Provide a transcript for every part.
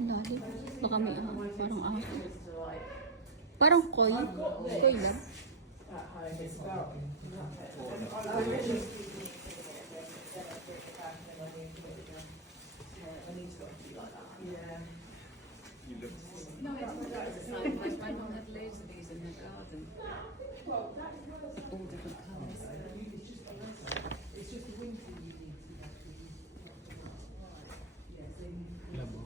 ang lalim. Baka may parang ahas. Parang koi. Koi lang. No, it's the same. My mum had loads of these in her garden. All different colours. Alam mo,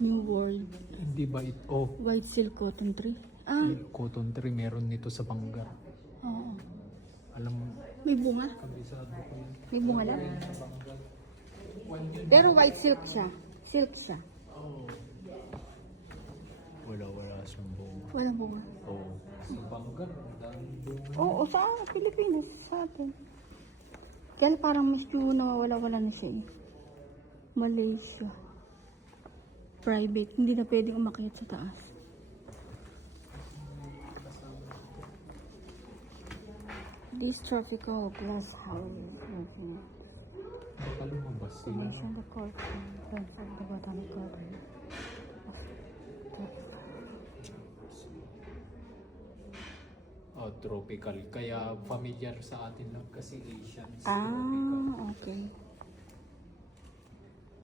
New World. hindi ba ito? White silk cotton tree. Ah, Cotton tree, meron nito sa Banggar. oo. Alam mo, May bunga. kabisado ko yun. May bunga lang. Sa Banggar. Pero white silk siya. Silk siya. Oh. Wala siyang bunga. Walang bunga. Oo. Sa Banggar, ang daming bunga. Oo, sa Pilipinas, sa atin. Kaya parang medyo nawawala-wala na siya eh. Malaysia. Private. Hindi na pwedeng umakyat sa taas. This tropical glass house. Baka lumabas sila. Commission the court in terms of the botanic garden. Oh, tropical. Kaya familiar sa atin lang kasi Asian. Ah, okay.